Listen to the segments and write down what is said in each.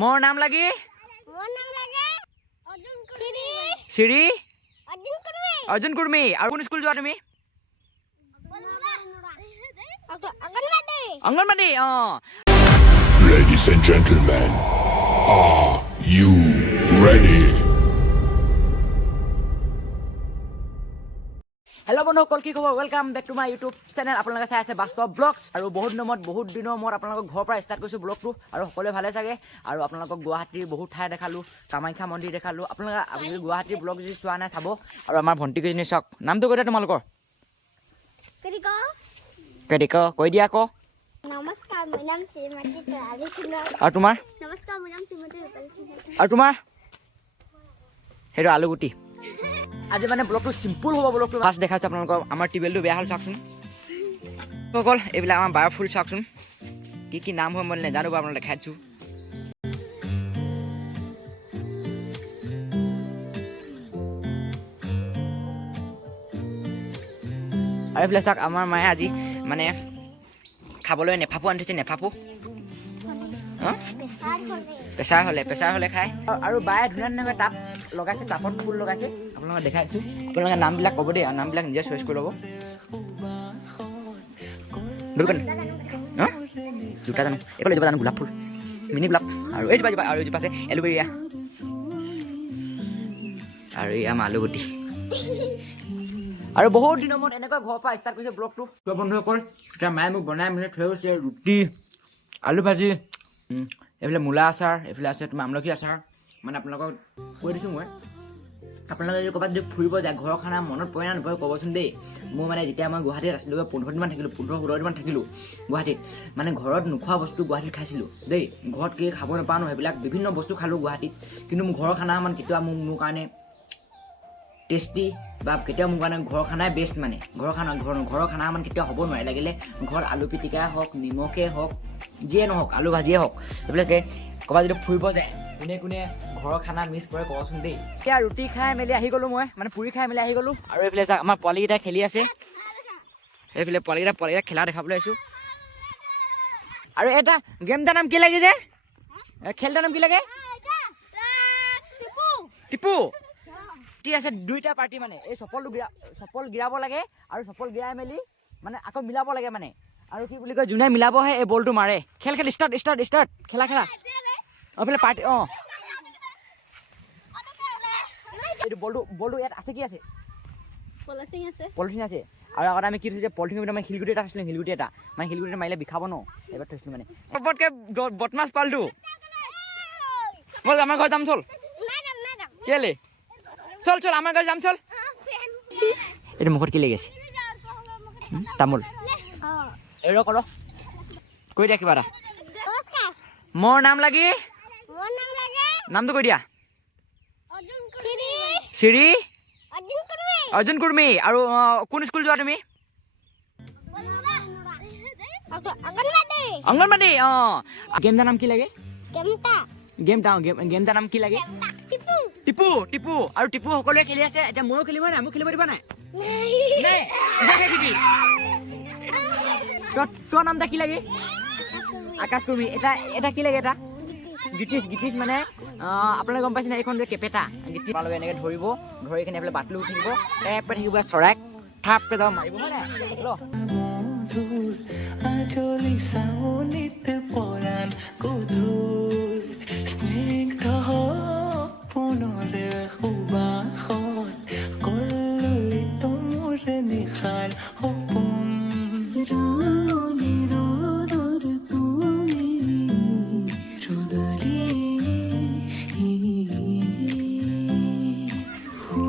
মোৰ নাম লাগে শ্ৰী অৰ্জুন কুৰ্মী। আৰু কোন স্কুল যোৱা তুমি? Anganwadi. Ladies and gentlemen, are you ready? Hello' বন্ধুসকল, কি খবৰ? Welcome back to my YouTube channel. আপোনালোকে চাই আছে বাস্তৱ ব্লগছ। আৰু বহুত দিনৰ মূৰত আপোনালোকক ঘৰৰ পৰা ষ্টাৰ্ট কৰিছোঁ ব্লগটো। আৰু সকলোৱে ভালে চাগে। আৰু আপোনালোকক গুৱাহাটীৰ বহুত ঠাই দেখালোঁ, কামাখ্যা মন্দিৰ দেখালোঁ। আপোনালোকে গুৱাহাটীৰ ব্লগ যদি চোৱা নাই চাব। আৰু আমাৰ ভণ্টিকেইজনী চাওক। নামটো কৈ দিয়া তোমালোকৰ। কৈ দিয়া আকৌ। নমস্কাৰ, মোৰ নাম শ্ৰীমতী তৰালী সোণোৱাল। আৰু তোমাৰ? নমস্কাৰ, মোৰ নাম শ্ৰীমতী ৰূপালী সোণোৱাল। আৰু তোমাৰ? সেইটো আলুগুটি। আজি মানে ব্লগটো চিম্পুল হ'ব। ব্লগটো ফাৰ্ষ্ট দেখাইছোঁ আপোনালোকক। আমাৰ টিউবেলটো বেয়া হ'ল চাওকচোন সকল। এইবিলাক আমাৰ বায়ৰ ফুল চাওকচোন। কি নাম হয় মই নাজানো বাৰু, আপোনালোক দেখাইছোঁ। আৰু এইফালে চাওক, আমাৰ মায়ে আজি মানে খাবলৈ নেফাফু আনি থৈছে। নেফাফু প্ৰেছাৰ হ'লে খায়। আৰু বায়ে ধুনীয়া টাব লগাইছে, টাবত ফুল লগাইছে। আপোনালোকে দেখাইছোঁ। আপোনালোকে নামবিলাক ক'ব দেই, আৰু নামবিলাক নিজে চইচ কৰি ল'ব। দুটা জানো, এইফালে এজোপা জানো গোলাপ ফুল, মিনি গোলাপ। আৰু এইজোপা আৰু এইজোপা আছে এলোবেৰিয়া। আৰু এই আমাৰ আলুগুটি। আৰু বহুত দিনৰ মূৰত এনেকৈ ঘৰৰ পৰা ষ্টাৰ্ট কৰিছে ব্লগটো। বন্ধুসকল, এতিয়া মায়ে মোক বনাই মেলি থৈ গৈছে ৰুটি, আলু ভাজি, এইফালে মূলা আচাৰ, এইফালে আছে তোমাৰ আমলখি আচাৰ। মানে আপোনালোকক কৈ দিছোঁ মই। আপোনালোকে যদি ক'ৰবাত যদি ফুৰিব যায়, ঘৰৰ খানা মনত পৰে না নপৰে ক'বচোন দেই। মোৰ মানে যেতিয়া মই গুৱাহাটীত আছিলোঁ, 15 দিনমান থাকিলোঁ, 15-16 দিনমান থাকিলোঁ গুৱাহাটীত। মানে ঘৰত নোখোৱা বস্তু গুৱাহাটীত খাইছিলোঁ দেই। ঘৰত কি খাব নাপাওঁ ন, সেইবিলাক বিভিন্ন বস্তু খালোঁ গুৱাহাটীত। কিন্তু মোৰ ঘৰৰ খানা মানে কেতিয়াবা মোৰ কাৰণে টেষ্টি, বা কেতিয়াও মোৰ কাৰণে ঘৰৰ খানাই বেষ্ট। মানে ঘৰৰ খানা মানে কেতিয়াও হ'ব নোৱাৰে। লাগিলে ঘৰত আলু পিটিকাই হওক, নিমখেই হওক, যিয়ে নহওক, আলু ভাজিয়ে হওক, এইবিলাক ক'ৰবাত যদি ফুৰিব যায়, কোনে ঘৰৰ খানা মিছ কৰে ক'বচোন দেই। এতিয়া ৰুটি খাই মেলি আহি গ'লোঁ মই, মানে পুৰি খাই মেলি আহি গ'লোঁ। আৰু এইফালে চাওক, আমাৰ পোৱালীকেইটা খেলি আছে। এইফালে পোৱালীকেইটা খেলা দেখাবলৈ আহিছোঁ। আৰু এটা গেমটাৰ নাম কি লাগে যে, খেলটাৰ নাম কি লাগে? টিপু। আছে দুইটা পাৰ্টি। মানে এই চপল গিৰাব লাগে, আৰু চপল গিৰাই মেলি মানে আকৌ মিলাব লাগে মানে। আৰু কি বুলি কয়, যোনে মিলাবহে এই বলটো মাৰে। খেল ষ্টাৰ্ট খেলা। এইফালে পাৰ্টি। এইটো বলটো ইয়াত আছে, কি আছে? পলিথিন আছে। আৰু আগতে আমি কি থৈছে, পলিথিনৰ ভিতৰত মানে শিলগুটি এটা থৈছিলোঁ। শিলগুটি এটা মাৰিলে বিষাব ন, এইবাৰ থৈছিলোঁ মানে। চবতকে বদমাছ পালটো। বল আমাৰ ঘৰত যাম, চল। কেলে? চল আমাৰ ঘৰত যাম, চল। এইটো মুখত কি লাগি আছে? তামোল। কৈ দিয়া কিবা এটা। মোৰ নাম লাগে নামটো কৈ দিয়া। শ্ৰী অৰ্জুন কুৰ্মী। আৰু কোন স্কুল যোৱা তুমি? অংগনবাদী। গেমটাৰ নাম কি লাগে? গেমটাৰ নাম কি লাগে? টিপু। আৰু টিপু সকলোৱে খেলি আছে। এতিয়া ময়ো খেলিব নাই, মোক খেলিব দিবা নাই? তোৰ নামটা কি লাগে? আকাশ কুৰ্মী। এটা কি লাগে? এটা গিটিছ। মানে আপোনালোকে গম পাইছে নাই, এইখন যে কেপেটা গিটিছ। আপোনালোকে এনেকৈ ধৰিব, ধৰি কিনে এইফালে বাটলু উঠিব, পেপে থাকিব, চৰাইক থাপকে যাব মাৰিব, হয় নাই?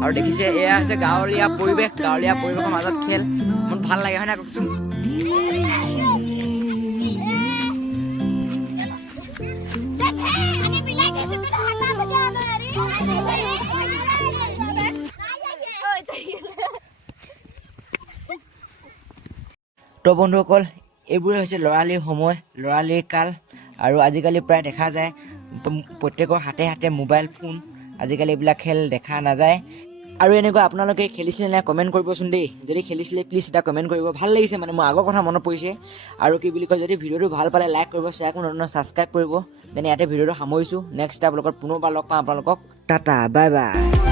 আৰু দেখিছে, এয়া হৈছে গাঁৱলীয়া পৰিৱেশৰ মাজত খেল। মোৰ ভাল লাগে, হয় নাই কওকচোন? তো বন্ধুসকল, এইবোৰে হৈছে ল'ৰালিৰ সময়, ল'ৰালিৰ কাল। আৰু আজিকালি প্ৰায় দেখা যায় প্ৰত্যেকৰ হাতে মোবাইল ফোন। আজিকালি এইবিলাক খেল দেখা নাযায়। আৰু এনেকুৱা আপোনালোকে খেলিছিলে নে কমেণ্ট কৰিবচোন দেই যদি খেলিছিলে প্লিজ এটা কমেণ্ট কৰিব ভাল লাগিছে মানে মোৰ আগৰ কথা মনত পৰিছে আৰু কি বুলি কয় যদি ভিডিঅ'টো ভাল পালে লাইক কৰিব শ্বেয়াৰ কৰিব নতুন ছাবস্ক্ৰাইব কৰিব তেনে ইয়াতে ভিডিঅ'টো সামৰিছোঁ নেক্সট এটা ব্লগত পুনৰবাৰ লগ পাম আপোনালোকক টাটা বাই বাই